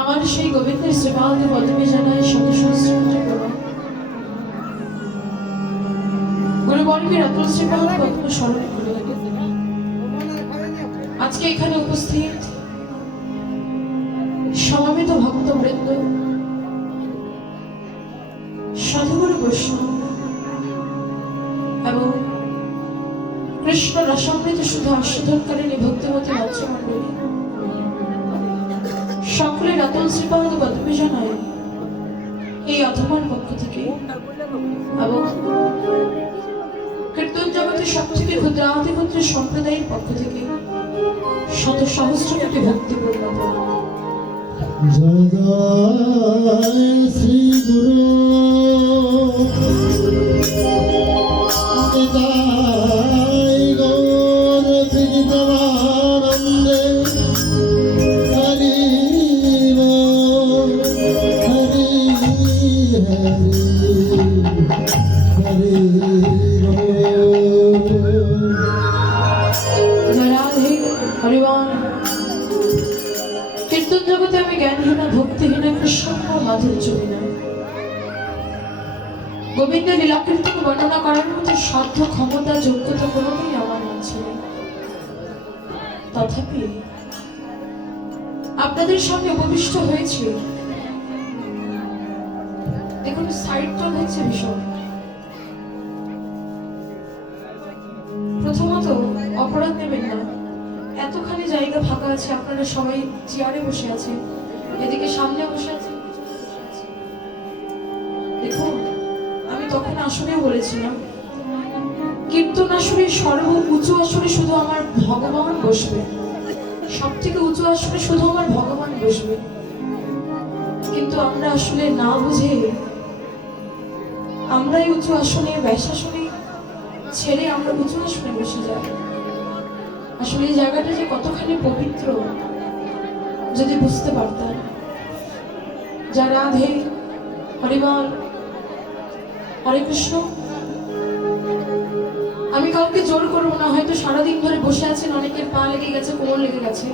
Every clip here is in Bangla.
আমার সেই গোবিন্দের শ্রীপাদে পদ্মে জানায় শত সহস্র প্রণাম। গুরু বর্গের অতুল শ্রীপাদ পদ্ম স্মরণ করে আজকে এখানে উপস্থিত সমবেত ভক্তবৃন্দ, সাধুগুরু বৈষ্ণব এবং কৃষ্ণ রসামৃত শুধু আস্বাদনকারিণী ভক্তিমতী ভক্তমণ্ডলী সকলের অতুল শ্রীপাদ পদ্মে জানায় এই অধমার পক্ষ থেকে এবং কীর্তন জগতের সব থেকে ক্ষুদ্রাতি ক্ষুদ্র সম্প্রদায়ের পক্ষ থেকে শত সহস্র কোটি ভক্তিপূর্ণ জয় জয় শ্রী গুরু নিতাই গৌর প্রীতমানন্দে হরি বল হরি হরি রাধে হরিবল। কীর্তন জগতে আমি জ্ঞানহীনা ভক্তিহীনা কৃষ্ণ মাধুর্যহীনা গোবিন্দের লীলা কীর্তন বর্ণনা করার মতো সাধ্য ক্ষমতা যোগ্যতা কোনোটাই আমার আছে। তথাপি আপনাদের সামনে উপবিষ্ট হয়েছে। দেখুন সাইডটা হচ্ছে ভীষণ। প্রথমত অপরাধ নেবেন না, এতখানি জায়গা ফাঁকা আছে, আপনারা সবাই চেয়ারে বসে আছেন, এদিকে সামনে বসে আছেন। দেখুন আমি তখন আসরেও বলেছিলাম কীর্তন আসরে সর্ব উঁচু আসরে শুধু আমার ভগবান বসবে, সব থেকে উঁচু আসরে শুধু আমার ভগবান বসবে। কিন্তু আমরা আসলে না বুঝে আমরাই উঁচু আসনে ব্যাসাসনে ছেড়ে আমরা উঁচু আসনে বসে যাই। আসলে এই জায়গাটা যে কতখানি পবিত্র যদি বুঝতে পারতাম। যা রাধে হরিবল হরে কৃষ্ণ। আমি কাউকে জোর করবো না, হয়তো সারাদিন ধরে বসে আছেন, অনেকের পা লেগে গেছে, কোমর লেগে গেছে,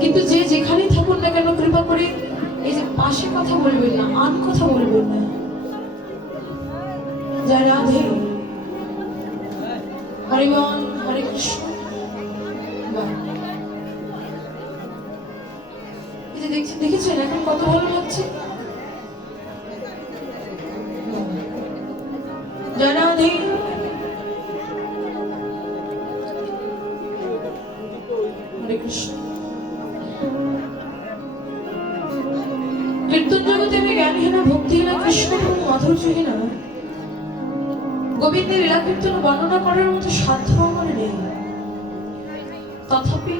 কিন্তু যে যেখানেই থাকুন না কেন কৃপা করে এই যে পাশে কথা বলবেন না, আন কথা বলবেন না। যা রাধে হরিবল হরে কৃষ্ণ। দেখেছেন এখন কত ভালো লাগছে। জয় রাধে হরে কৃষ্ণ। কীর্তন জগতে আমি জ্ঞানহীনা ভক্তিহীনা কৃষ্ণ মাধুর্যহীনা গোবিন্দের লীলা কীর্তন বর্ণনা করার মতো সাধ্য আমার নেই। তথাপি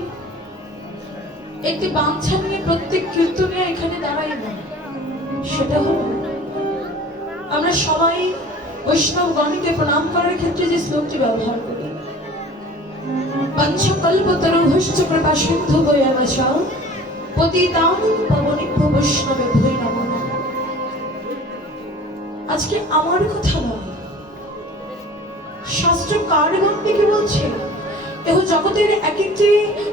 একটি বাঞ্ছা নিয়ে প্রত্যেক কীর্তনে এখানে দাঁড়াই না, সেটা হল আমরা সবাই বৈষ্ণব গণকে প্রণাম করার ক্ষেত্রে যে শ্লোকটি ব্যবহার করি, পঞ্চকল্পতরুভ্যশ্চ কৃপা সিন্ধু বৈয়াবচ পতিতানাং পাবনেভ্যো বৈষ্ণবেভ্যো নমো নমঃ। আজকে আমার কথা নয়, শাস্ত্র কারগণ থেকে বলছে এহ জগতের এক একটি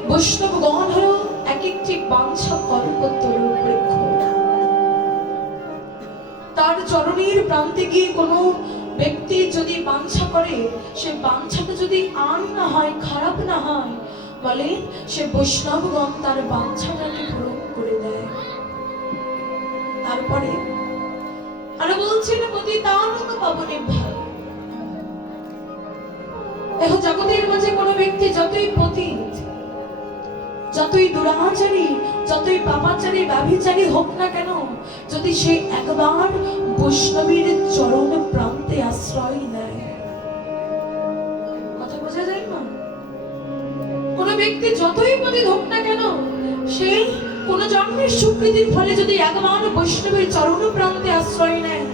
বৈষ্ণবগণ হল এক একটি বাঞ্ছা কল্পতরু বৃক্ষ। তার চরণের প্রান্তে গিয়ে কোনো ব্যক্তি যদি বাঞ্ছা করে, সে বাঞ্ছাটা যদি আন না হয়, খারাপ না হয়, বলে সে বৈষ্ণবগণ তার বাঞ্ছাটাকে পূরণ করে দেয়। তারপরে আরো বলছেন পতিতানাং পাবনেভ্যো। দেখো জগতের মাঝে কোনো ব্যক্তি যতই পতিত, যতই দুরাচারী, যতই পাপাচারী ব্যভিচারী হোক না কেন, যদি সে একবার বৈষ্ণবীর চরণ প্রান্তে আশ্রয় নেয়, কথা বোঝা যায় না? কোন ব্যক্তি যতই পতিত হোক না কেন, সে কোন জন্মের সুকৃতির ফলে যদি একবার বৈষ্ণবীর চরণ প্রান্তে আশ্রয় নেয়,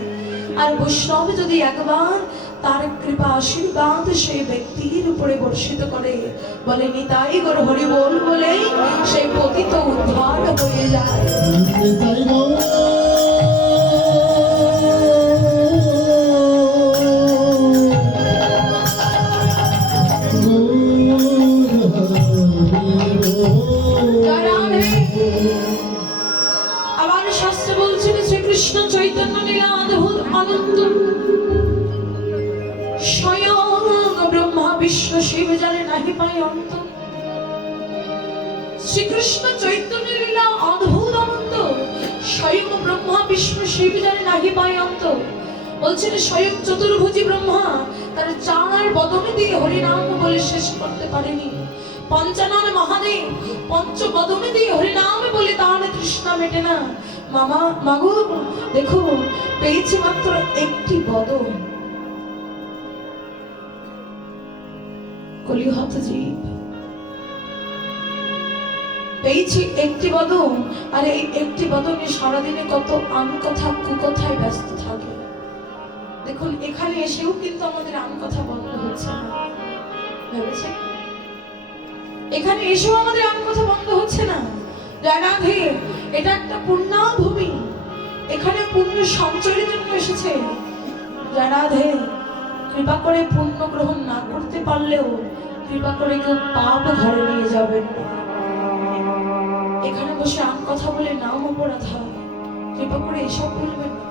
আর বৈষ্ণব যদি একবার তার কৃপা আশীর্বাদ সেই ব্যক্তির উপরে বর্ষিত করে, বলে নিতাই গৌর হরি বল বলে সেই পতিত উদ্ধার হয়ে যায়। আবার শাস্ত্রে বলছেন শ্রীকৃষ্ণ চৈতন্য লীলা অদ্ভুত আনন্দ, স্বয়ং ব্রহ্মা বিষ্ণু শিব জানে নাহি পায় অন্ত। শ্রীকৃষ্ণ চৈতন্য লীলা অদ্ভুত আনন্দ, স্বয়ং ব্রহ্মা বিষ্ণু শিব জানে নাহি পায় অন্ত। বলছেন স্বয়ং চতুর্ভুজী ব্রহ্মা তার চার বদন দিয়ে হরিনাম বলে শেষ করতে পারেনি। পঞ্চানন মহাদেব পঞ্চ বদন দিয়ে হরিনাম বলে তার তৃষ্ণা মেটে না। মামা মাগো দেখো পেয়েছি মাত্র একটি বদন, কলিহত জীব পেয়েছি একটি বদন, আর এই একটি বদনে সারাদিনে কত আম কথা কুকথায় ব্যস্ত থাকে। দেখুন এখানে এসেও কিন্তু আমাদের আম কথা বন্ধ হচ্ছে না, ভেবেছেন? এখানে এসেও আমাদের আম কথা বন্ধ হচ্ছে না। রাধে, এটা একটা পুণ্যভূমি, এখানে পুণ্য সঞ্চয়ের জন্য এসেছে। রাধে, কৃপা করে পুণ্য গ্রহণ না করতে পারলেও কৃপা করে কেউ পাপ ঘরে নিয়ে যাবেন না। এখানে বসে আম কথা বলে নাম অপরাধ হয়, কৃপা করে এসব বলবেন না।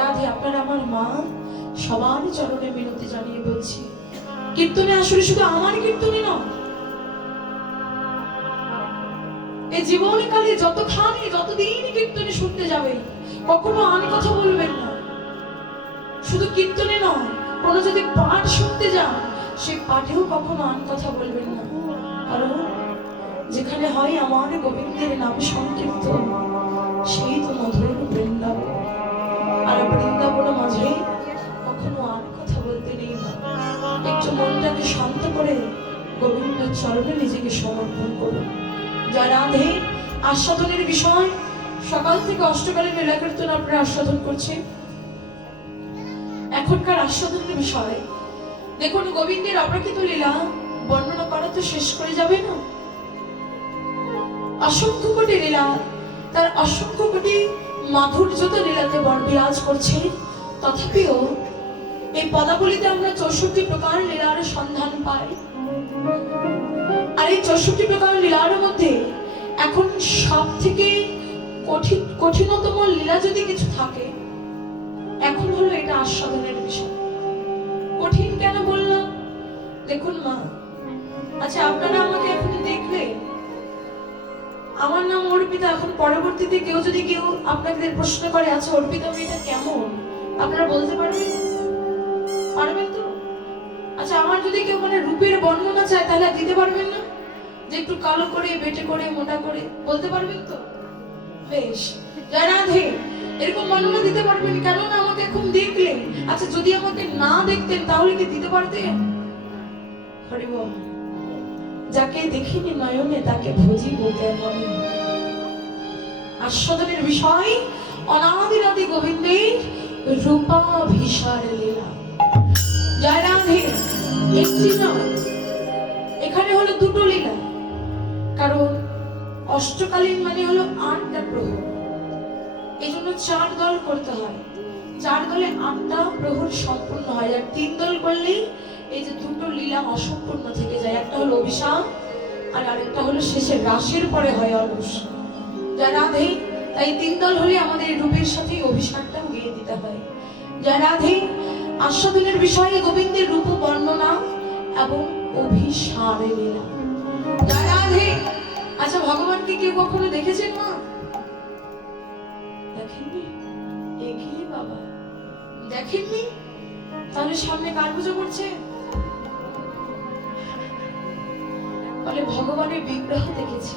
রাধে, আপনারা আমার মা, সবার চরণে মিনতি জানিয়ে বলছি, কীর্তনে আসলে শুধু আমার কীর্তনে নয়, এই জীবনকালে যতখানি যতদিন কীর্তনে শুনতে যাবে কখনো আন কথা বলবেন না। শুধু কীর্তনে নয়, কোনো যদি পাঠ শুনতে যান সেই পাঠেও কখনো আন কথা বলবেন না। কারণ যেখানে হয় আমার গোবিন্দের নাম সংকীর্তন, সেই তো মধুর বৃন্দাবন। আর বৃন্দাবন মাঝে কখনো আন কথা বলতে নেই। একটু মনটাকে শান্ত করে গোবিন্দের চরণে নিজেকে সমর্পণ করুন। রাধে, আস্বাদনের বিষয় সকাল থেকে অষ্টকালীন লীলা কীর্তন আপনারা আস্বাদন করছেন। এখনকার আস্বাদনের বিষয় দেখুন, গোবিন্দের অপ্রাকৃত লীলা বর্ণনা করা তো শেষ করে যাবে না। অসংখ্য কোটি লীলা, তার অসংখ্য কোটি মাধুর্যত লীলাতে বিরাজ করছে। তথাপিও এই পদাবলিতে আমরা 64 প্রকার লীলার সন্ধান পাই। আর এই 64 প্রকার লীলার মধ্যে এখন সব থেকে কঠিনতম লীলা যদি কিছু থাকে এখন হলো এটা আস্বাদনের বিষয়। কঠিন কেন বললাম? দেখুন মা, আচ্ছা আপনারা আমাকে এখন দেখলে, আমার নাম অর্পিতা, এখন পরবর্তীতে কেউ আপনাদের প্রশ্ন করে, আচ্ছা অর্পিতা মেয়েটা কেমন, আপনারা বলতে পারবেন? পারবেন তো? আচ্ছা আমার যদি কেউ মানে রূপের বর্ণনা চায় তাহলে দিতে পারবেন না? যে একটু কালো করে, বেটে করে, মোটা করে, বলতে পারবেন তো? বেশ, রাধে, এরকম বর্ণনা দিতে পারবেন? কেননা আমাকে এখন দেখলেন, আচ্ছা যদি আমাকে না দেখতেন তাহলে কি দিতে পারতেন? হরি বল। যাকে দেখিনি নয়নে তাকে ভজিব কেমন। আস্বাদনের বিষয় অনাদিরাদি গোবিন্দের রূপাভিসার লীলা। জয় রাধে, একটি নয়, এখানে হলো দুটো লীলা। কারণ অষ্টকালীন মানে হলো 8টা প্রহর, এই জন্য 4 দল করতে হয়। 4 দলে 8টা প্রহর সম্পূর্ণ হয়। আর 3 দল করলেই এই যে দুটো লীলা অসম্পূর্ণ থেকে যায়। একটা হলো অভিষেক আর আরেকটা হলো শেষের রাশের পরে হয় অলস। যা রাধে, তাই 3 দল হলে আমাদের রূপের সাথে অভিষেকটাও গিয়ে দিতে হয়। যা রাধে, আস্বাদনের বিষয়ে গোবিন্দের রূপ বর্ণনা এবং অভিসারে লীলা। যা রাধে, আচ্ছা ভগবানকে কেউ কখনো দেখেছেন মা? দেখেননি? এগিয়ে বাবা, দেখেননি? তাহলে সামনে কার পুজো করছে? বলে ভগবানের বিগ্রহ দেখেছি,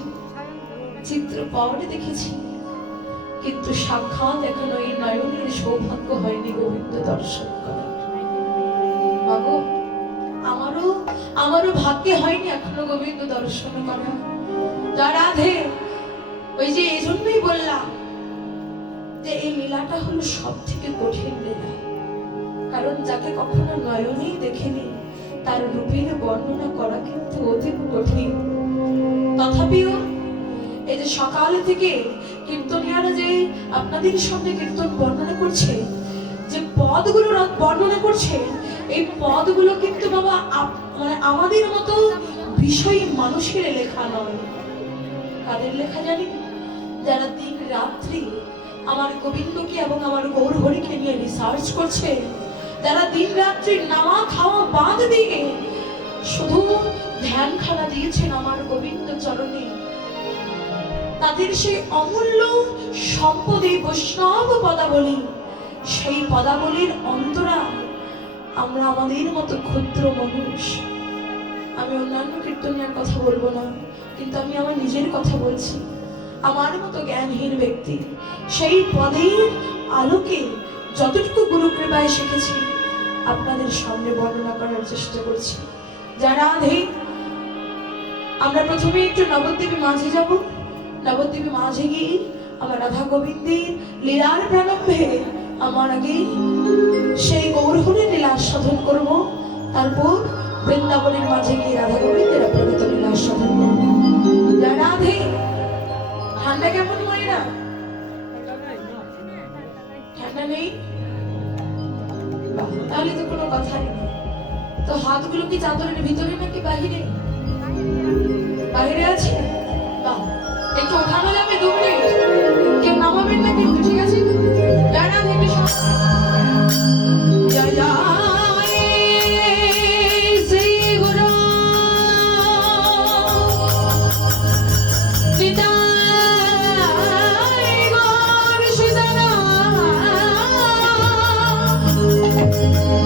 চিত্রপট দেখেছি, কিন্তু সাক্ষাৎ এখনো এই নয়নের সৌভাগ্য হয়নি গোবিন্দ দর্শন করার। বাবু, আমারও ভাগ্যে হয়নি এখনো গোবিন্দ দর্শন করা। যা রাধে, ওই যে এই জন্যই বললাম যে এই লীলাটা হলো সব থেকে কঠিন লীলা। কারণ যাকে কখনো নয়নেই দেখেনি তার রূপের বর্ণনা করা কিন্তু অতি কঠিন। তথাপিও এই যে সকাল থেকে কীর্তনিয়ারা যে আপনাদের সামনে কীর্তন বর্ণনা করছে, যে পদগুলো বর্ণনা করছে, এই পদগুলো কিন্তু বাবা মানে আমাদের মতো বিষয়ী মানুষের লেখা নয়। কাদের লেখা জানি? যারা দিন রাত্রি আমার গোবিন্দকে এবং আমার গৌর হরিকে নিয়ে রিসার্চ করছে, যারা দিন রাত্রি নামা খাওয়া বাদ দিয়ে শুধু ধ্যান খানা দিয়েছেন আমার গোবিন্দ চরণে, তাদের সেই অমূল্য সম্পদে বৈষ্ণব পদাবলী, সেই পদাবলীর অন্তরা আমরা আমাদের মতো ক্ষুদ্র মানুষ। আমি অন্যান্য কীর্তনিয়ার কথা বলবো না, কিন্তু আমি আমার নিজের কথা বলছি। আমার মতো জ্ঞানহীন ব্যক্তি সেই পদের আলোকে যতটুকু গুরু কৃপায় শিখেছি আপনাদের সামনে বর্ণনা করার চেষ্টা করছি। যারা আধে আমরা প্রথমে একটু নবদ্বীপে মাঝে যাব। নবদ্বীপে মাঝে গিয়ে আমার রাধা গোবিন্দের লীলার প্রারম্ভে আমার আগে সেই গৌরহরের লীলা সাধন করব, তারপর বৃন্দাবনের মাঝে গিয়ে রাধা গোবিন্দের অপরিত লীলা সাধন করব। যারা আধে ঠান্ডা কেমন মায়েরা? ঠান্ডা নেই? তাহলে তো কোনো কথাই নেই। তো হাতগুলো কি চাদরের ভিতরে নাকি বাহিরে? বাহিরে আছে? বাহ, একটু ওঠানো যাবে 2 মিনিট? কেউ নামাবেন না কিন্তু, ঠিক আছে? যারা একটু জয় জয় শ্রী গুরু নিতাই গৌর সীতারাম।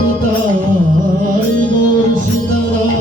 নিতাই গৌর সীতারাম।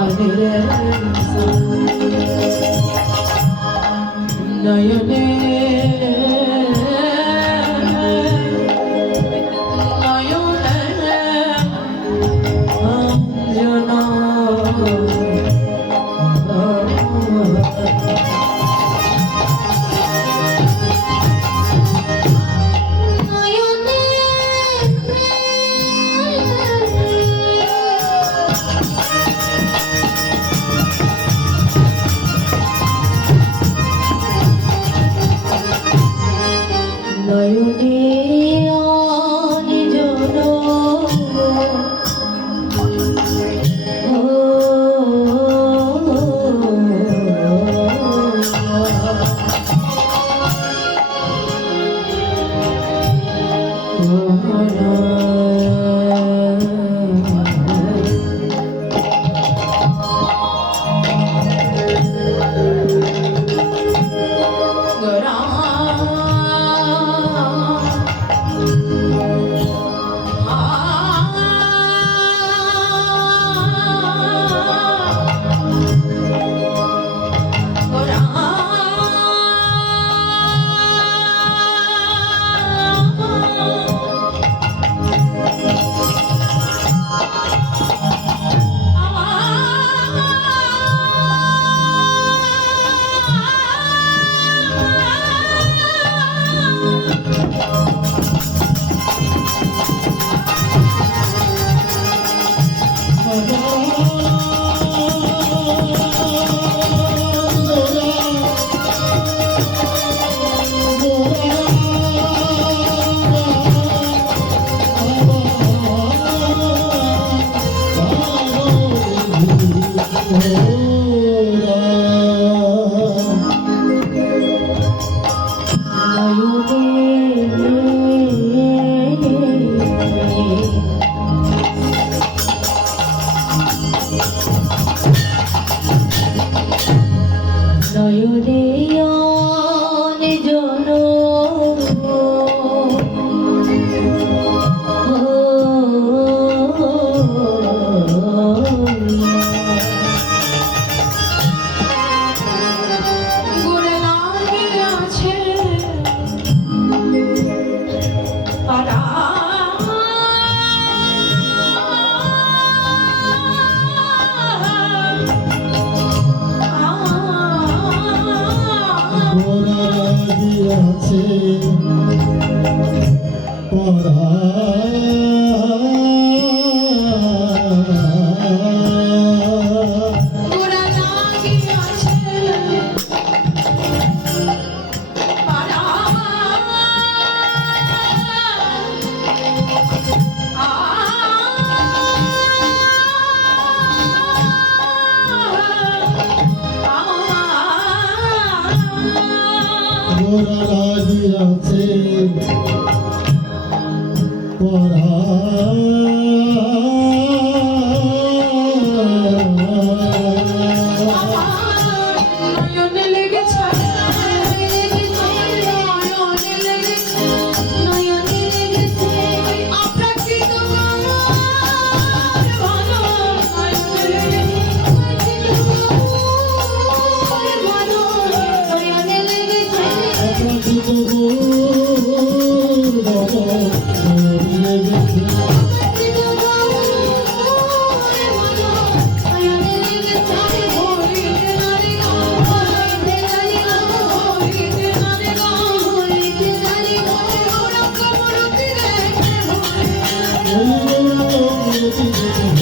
অঞ্জনা নয়নে নয়নে অঞ্জনা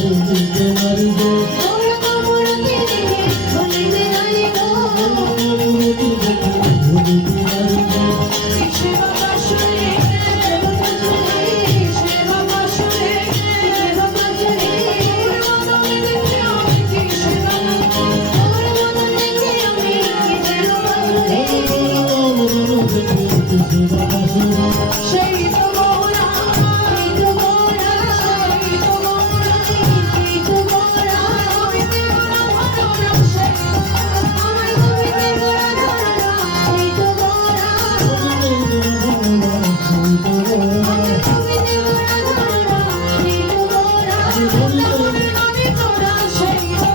ভুলিতে নারী গো তোর মূর্তি দেখে ভুলিতে নারী গো মূর্তি দেখে ভুলিতে নারী গো কিসে বাবা শুনে সে বাবা শুনে সে বাবা শুনে তোর মদন দেখে আমি কিসে বাবা তোর মদন দেখে আমি কিসের বাসুরে সেই তো গৌরা এই তো গোরা সেই তো গৌরা এই তো গোরা আমি দেওয়ানা ধরনা সেই আমার গোবিন্দের গোরা ধরা এই তো গোরা গোবিন্দের গোরা ধরা এই তো গোরা আমি তোরা সেই তো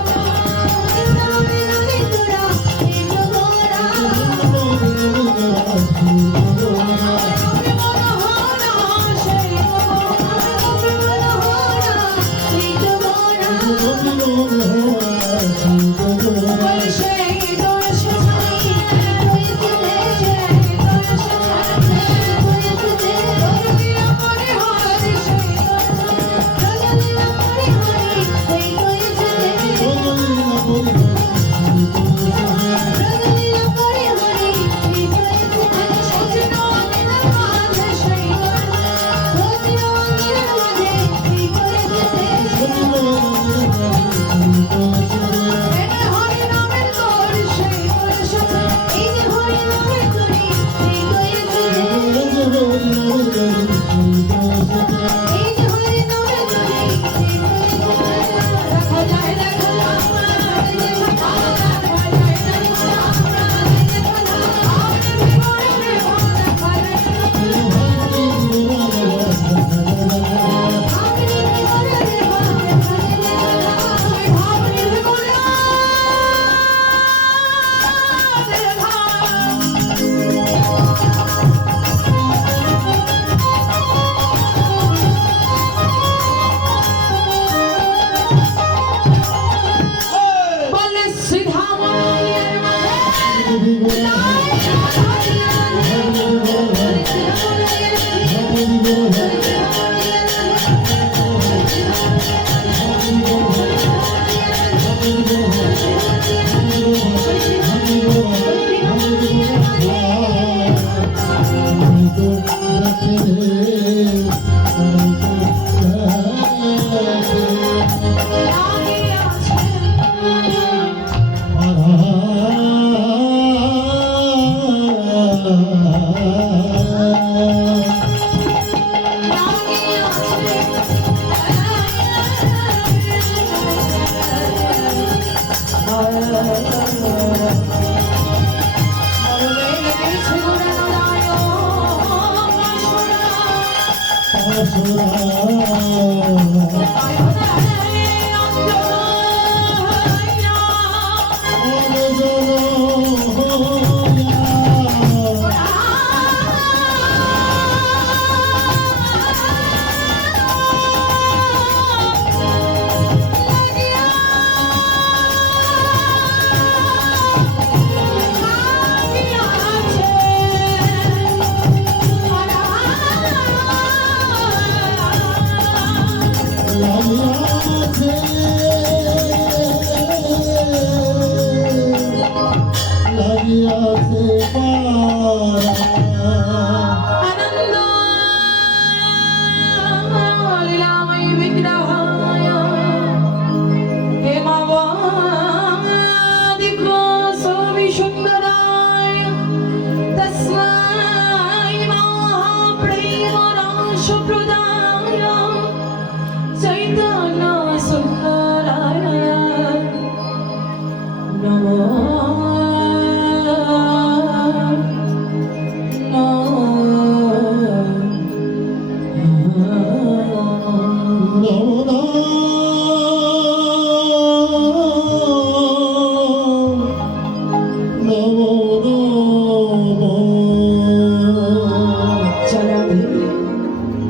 নামে নামে তোরা এই তো গোরা আমি মনোহরা সেই তো আমি বলো হোরা এই তো গোরা সেই তোর সাথে হয়েছে সেই তোর সাথে হয়েছে তোর মনে হয় সেই তোর রঙালি আমারে হারি এই হয়েছে রঙালি আমারে হারি এই হয়েছে সজনা মেরা মাঝে সেই তোর রোজির রঙের মাঝে এই হয়েছে এনে হরি নামের তোর সেই তোর সাথে এই যে হরি নামের তরি এই হয়েছে এই যে হরি নামের তরি এই হয়েছে রাখা যায় না খোলা রাখা যায় না খোলা বলে সিধা মনের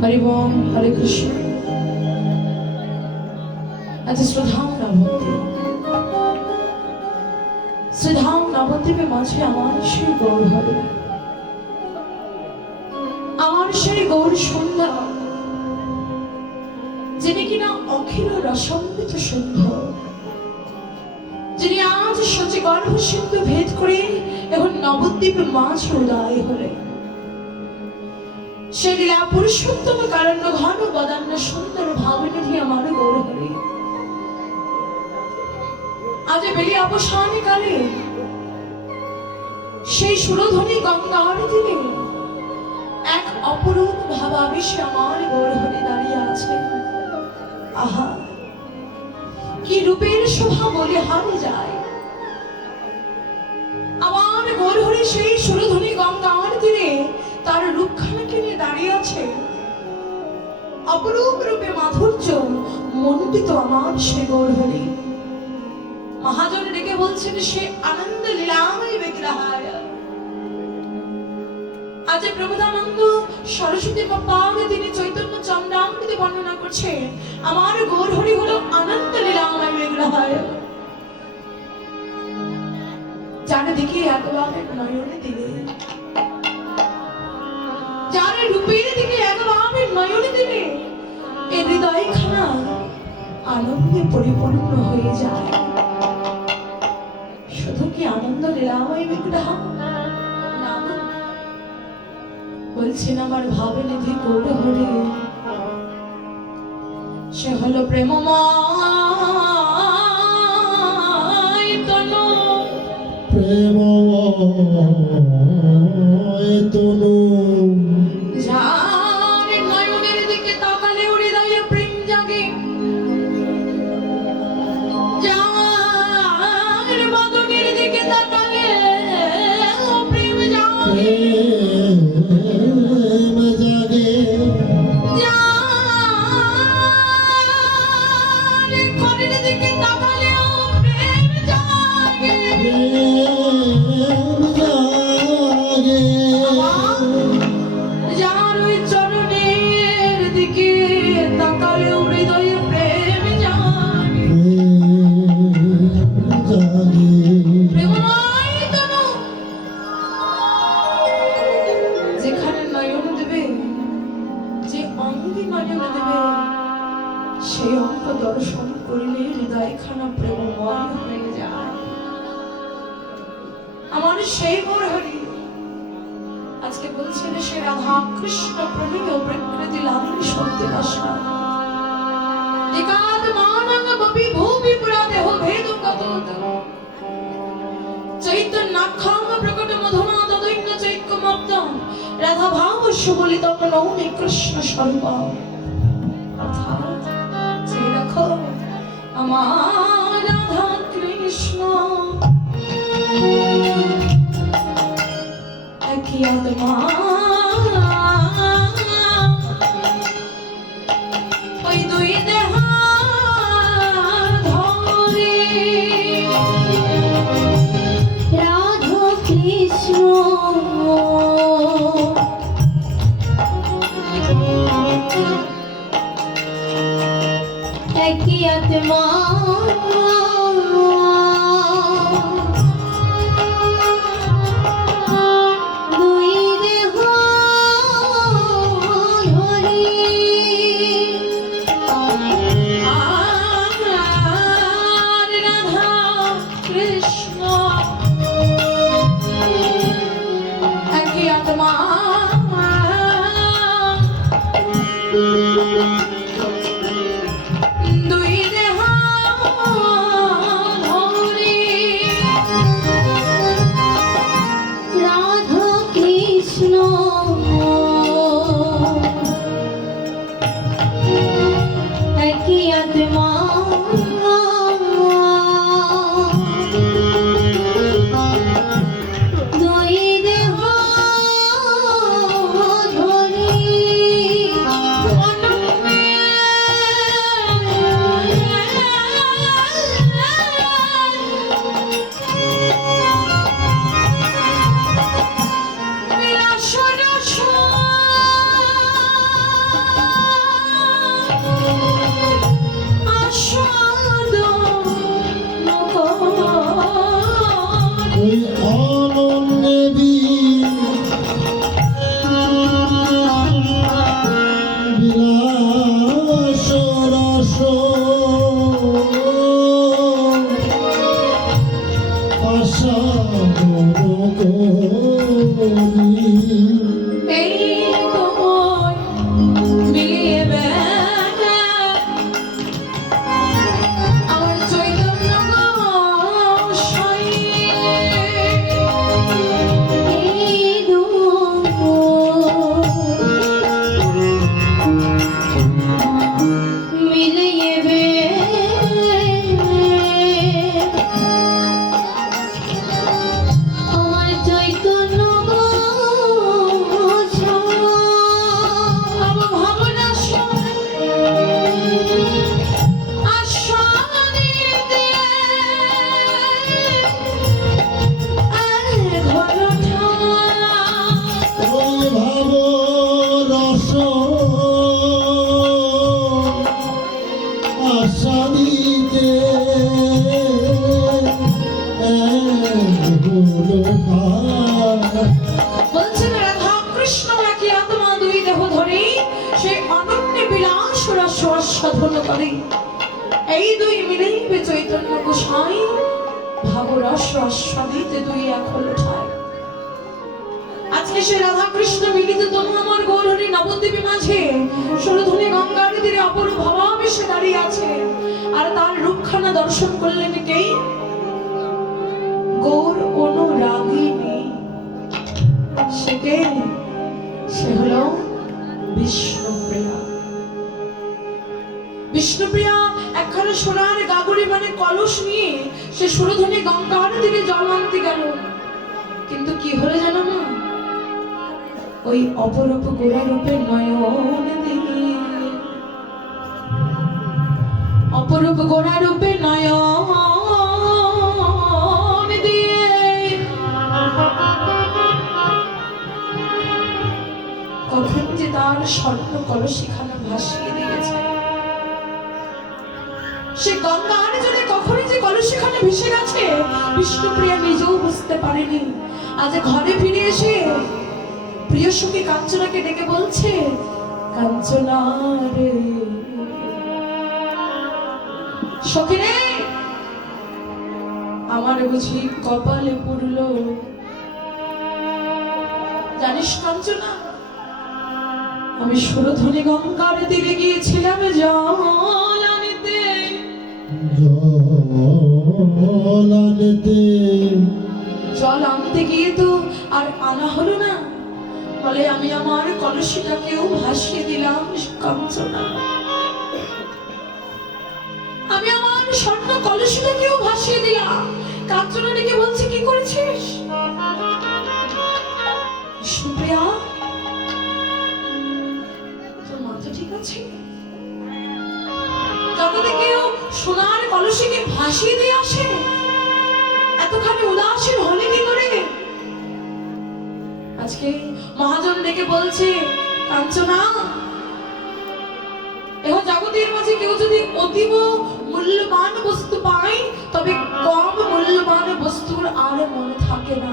হরি বল হরে কৃষ্ণ। আজ শ্রদ্ধাম নবদ্বীপে মাঝে আমার সেই গৌর হরে, আমার সেই গৌর সন্ধ্যা যিনি কিনা অখিল রসামৃত সুন্দর, যিনি আজ সচি গর্ভ সিন্ধু ভেদ করে এখন নবদ্বীপ মাঝ উদয় হলেন, সে লীলা পুরুষোত্তম কারণ্য ঘন বদান্য সুন্দর ভাবনিধি আমার গৌরহরি। আজ বেলি অবসানে কালে সেই সুরধ্বনি গঙ্গার তীরে এক অপরূপ ভাবাবেশে আমার গৌরহরি দাঁড়িয়ে আছে। আহা, কি রূপের শোভা বলে হারে যায়। আমার গৌরহরি সেই সুরধ্বনি গঙ্গার তীরে তার রূপখানাকে নিয়ে দাঁড়িয়ে আছে। অপরূপ রূপে মাধুর্য মণ্ডিত আমার সে গৌরহরি। মহাজন ডেকে বলছেন সে আনন্দ লীলাময় বিগ্রহায়। আজ প্রবোধানন্দ সরস্বতী পাদ তিনি চৈতন্য চন্দ্রামৃতে বর্ণনা করছে আমার গৌরহরি হলো আনন্দ লীলাময় বিগ্রহায়। চারিদিকে একবার নয়নে দিলে, যার রূপের দিকে একবার নয়নে দিলে এই হৃদয়খানা আনন্দে পরিপূর্ণ হয়ে যায়। শুধু কি আনন্দ লীলাময় বিগ্রহ না, বলছেন আমার ভাবনিধি গৌরহরি সে হলো প্রেমময় তনু, প্রেমময় তনু, যার নয়নের দিকে তাকালে হৃদয়ে প্রেম জাগে, যার বদনের দিকে তাকালে প্রেম জাগে, প্রেম জাগে, যার করের দিকে তাকালে প্রেম জাগে। প্রেম জাগে, যার ওই চরণের দিকে তাকালে হৃদয়ে প্রেম জাগে। প্রেম জাগে। প্রেমময় তনু, যেখানে নয়ন দেবে, যে অঙ্গে নয়ন দেবে, সেই অঙ্গ দর্শন করলে হৃদয়খানা প্রেমময় হয়ে যায়। আমার সেই গৌরহরি আজকে বলছেন সে রাধা কৃষ্ণ প্রণীয় প্রকৃতি লালিনী শক্তি আশা একাদ মানং বপি ভূমি পুরা দেহ ভেদ কত চৈতন্যাখ্যাং প্রকট মধুমা তদৈন্য চৈক্যমব্দম রাধা ভাব সুবলিত নৌমি কৃষ্ণ স্বরূপ। অর্থাৎ যে দেখো আমার রাধা কৃষ্ণ একই আত্মা, ওই দুই দেহ ধরে রাধা কৃষ্ণ একই আত্মা, দুই দেহ ধরি আর রাধা কৃষ্ণ একই আত্মা, দুই দেহ ধরি করি এই তোমায় মিলিয়ে বেড়া আমার চৈতন্য গোসাই। এই দুঃখ মিলিয়ে আমার চৈতন্য ভাব ভাবনা আশানিতে ঘর ওই ভাব রস আশা দিতে বলছেন রাধা কৃষ্ণ নাকি আত্মা দুই দেহ ধরে সে অনন্য বিলাস রস আস্বাদন করে। এই দুই মিলেইবে চৈতন্য গোসাই ভাব রস আস্বাদিতে দুই এক হল ঠাই। আজকে সে রাধা কৃষ্ণ মিলিত তনু আমার গৌরহরি নবদ্বীপে মাঝে সুরধুনী গঙ্গার তীরে অপরূপ ভাবাবেশে দাঁড়িয়ে আছে। আর তার রূপখানা দর্শন করলেন কে? গৌর অনুরাগিনী। সে কে? সে হলো বিষ্ণুপ্রিয়া। বিষ্ণুপ্রিয়া একখানা সোনার গাগরি মানে কলস নিয়ে সে সুরধুনী গঙ্গার তীরে জল আনতে গেল। কিন্তু কি হলো জানো না? ওই অপরূপ গোরা রূপে নয়ন দিয়ে অপরূপ গোরা রূপে নয়ন দিয়ে কখন যে তার স্বর্ণ কলসিখানা ভাসিয়ে দিয়েছে। সে গঙ্গার জলে কখনই যে কলসিখানা ভেসে গেছে বিষ্ণুপ্রিয়া নিজেও বুঝতে পারেনি। আজ ঘরে ফিরে এসে প্রিয় সখী কাঞ্চনাকে ডেকে বলছে, কাঞ্চনা রে সখী রে, আমার বুঝি কপালে পড়ল। জানিস কাঞ্চনা, আমি সুরধুনী গঙ্গার তীরে গিয়েছিলাম জল আনিতে। জল আনতে গিয়ে তো আর আনা হলো না, বলে আমি আমার কলসিটাকেও ভাসিয়ে দিলাম কাঞ্চনা। আমি আমার স্বর্ণ কলসিটাকেও ভাসিয়ে দিলাম। কাঞ্চনা ডেকে বলছে, কি করেছিস? সুপ্রিয়া, তোর মাথা ঠিক আছে? জগতে কেউ সোনার কলসিকে ভাসিয়ে দিয়ে আসে? এতখানি উদাসীন হলে কি করে? আজকে মহাজন ডেকে বলছে, কাঞ্চনা, এখন জগতের মাঝে কেউ যদি অতীব মূল্যবান বস্তু পায় তবে কম মূল্যবান বস্তুর আর মনে থাকে না।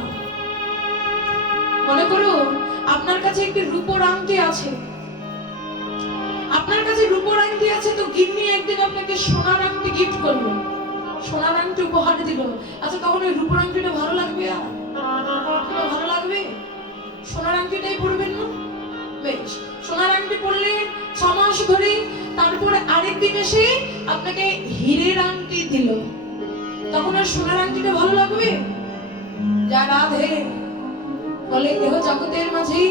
মনে করো আপনার কাছে একটি রূপোর আংটি আছে, আপনার কাছে রূপোর আংটি আছে, তো গিন্নি একদিন আপনাকে সোনার আংটি গিফট করলো, সোনার আংটি উপহার দিল। আচ্ছা তখন ওই রূপোর আংটিটা ভালো লাগবে? আর ভালো লাগবে? সোনার আংটিটাই পরবেন না? বেশ, সোনার আংটি পরলে 6 মাস ধরে, তারপরে আরেকদিন এসে আপনাকে হীরের আংটি দিল, তখন আর সোনার আংটিটা ভালো লাগবে? যা রাধে বলে, এহ জগতের মাঝে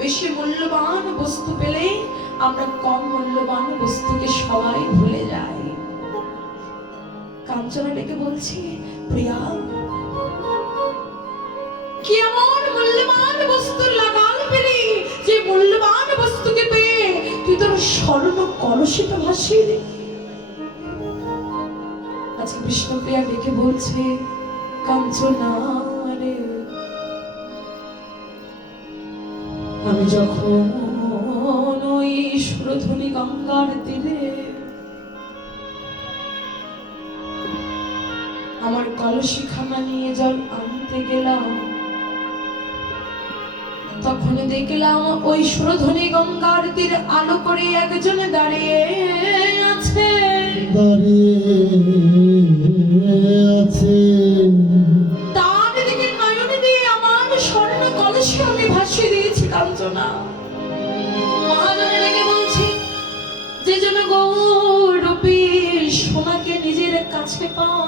বেশি মূল্যবান বস্তু পেলে আমরা কম মূল্যবান বস্তুকে সবাই ভুলে যাই। কাঞ্চনা ডেকে বলছি, প্রিয়া, কি এমন মূল্যবান বস্তুর লাগাল পেলি যে মূল্যবান বস্তুকে পেয়ে তুই তোর স্বর্ণ কলসিটা ভাসিয়ে দে? আজকে বিষ্ণুপ্রিয়া ডেকে বলছে, কাঞ্চনা রে, আমি যখন ওই সুরধুনী গঙ্গার তীরে আমার কলসিখানা নিয়ে জল আনতে গেলাম, তখন দেখলাম ওই সুরধুনী গঙ্গার তীরে আলো করে একজন দাঁড়িয়ে আছে। তার দিকে নয়ন দিয়ে আমার সোনাকে নিজের কাছে পাও,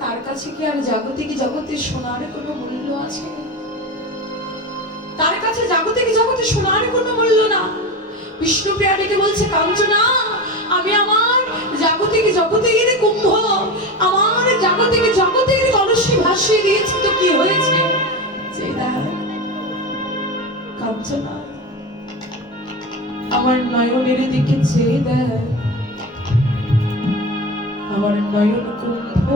তার কাছে কি আর জাগতিক জগতে সোনার কোনো মূল্য আছে? তার কাছে জাগতিক জগতে সোনার কোনো মূল্য না। বিষ্ণুপ্রিয়া ডেকে বলছে, কাঞ্চনা, আমি আমার জাগতিক জগতের কুম্ভ, আমার জাগতিক জগতের কলসি ভাসিয়ে দিয়েছি, তো কি হয়েছে? যে দেখ কাঞ্চনা, আমার নয়নের দিকে চেয়ে দেখ, আমার নয়ন কুম্ভ